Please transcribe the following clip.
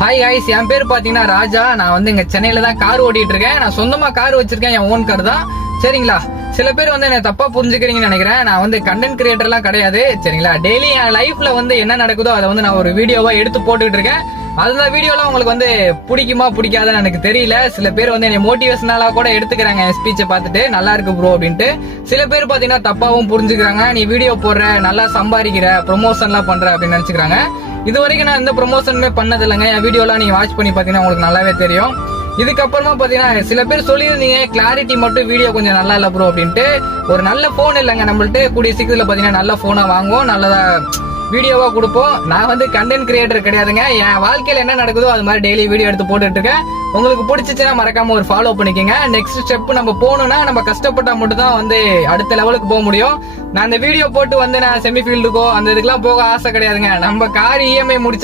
Hi guys, என் பேர் பாத்தீங்கன்னா ராஜா. நான் வந்து இங்க சென்னையில தான் கார் ஓட்டிட்டு இருக்கேன். நான் சொந்தமா கார் வச்சிருக்கேன், என் ஓன் கார் தான். சரிங்களா? சில பேர் வந்து என்ன தப்பா புரிஞ்சுக்கிறீங்கன்னு நினைக்கிறேன். நான் வந்து கண்டென்ட் கிரியேட்டர்லாம் கிடையாது. சரிங்களா? டெய்லி என் லைஃப்ல வந்து என்ன நடக்குதோ அதை வந்து நான் ஒரு வீடியோவா எடுத்து போட்டுக்கிட்டு இருக்கேன். அந்த வீடியோலாம் உங்களுக்கு வந்து பிடிக்குமா பிடிக்காதுன்னு எனக்கு தெரியல. சில பேர் வந்து என்னை மோட்டிவேஷனலா கூட எடுத்துக்கிறாங்க என் ஸ்பீச்சை பார்த்துட்டு, நல்லா இருக்கு ப்ரோ அப்படின்ட்டு. சில பேர் பாத்தீங்கன்னா தப்பாவும் புரிஞ்சுக்கிறாங்க. நீ வீடியோ போடுற, நல்லா சம்பாதிக்கிற, ப்ரொமோஷன்லாம் பண்ற அப்படின்னு நினைச்சுக்கிறாங்க. இது வரைக்கும் நான் எந்த ப்ரொமோஷனுமே பண்ணது இல்லைங்க. என் வீடியோலாம் நீங்க வாட்ச் பண்ணி பாத்தீங்கன்னா உங்களுக்கு நல்லாவே தெரியும். இதுக்கப்புறமா பாத்தீங்கன்னா சில பேர் சொல்லியிருந்தீங்க கிளாரிட்டி மட்டும் வீடியோ கொஞ்சம் நல்லா இல்ல ப்ரோ அப்படின்ட்டு. ஒரு நல்ல போன் இல்லைங்க நம்மள்ட்ட. கூடிய சீக்கிரத்துல பாத்தீங்கன்னா நல்ல போனா வாங்குவோம், நல்லதா வீடியோவா கொடுப்போம். நான் வந்து கண்டென்ட் கிரியேட்டர் கிடையாதுங்க. என் வாழ்க்கையில என்ன நடக்குதோ அது மாதிரி டெய்லி வீடியோ எடுத்து போட்டுட்டு இருக்கேன். உங்களுக்கு பிடிச்சிச்சுன்னா மறக்காம ஒரு ஃபாலோ பண்ணிக்கோங்க. நெக்ஸ்ட் ஸ்டெப் நம்ம போகணும்னா நம்ம கஷ்டப்பட்டா மட்டும் தான் வந்து அடுத்த லெவலுக்கு போக முடியும். நான் அந்த வீடியோ போட்டு வந்து நான் செமி ஃபீல்டுக்கோ அந்த இதுக்கெல்லாம் போக ஆசை கிடையாதுங்க. நம்ம கார் இஎம்ஐ முடிச்சா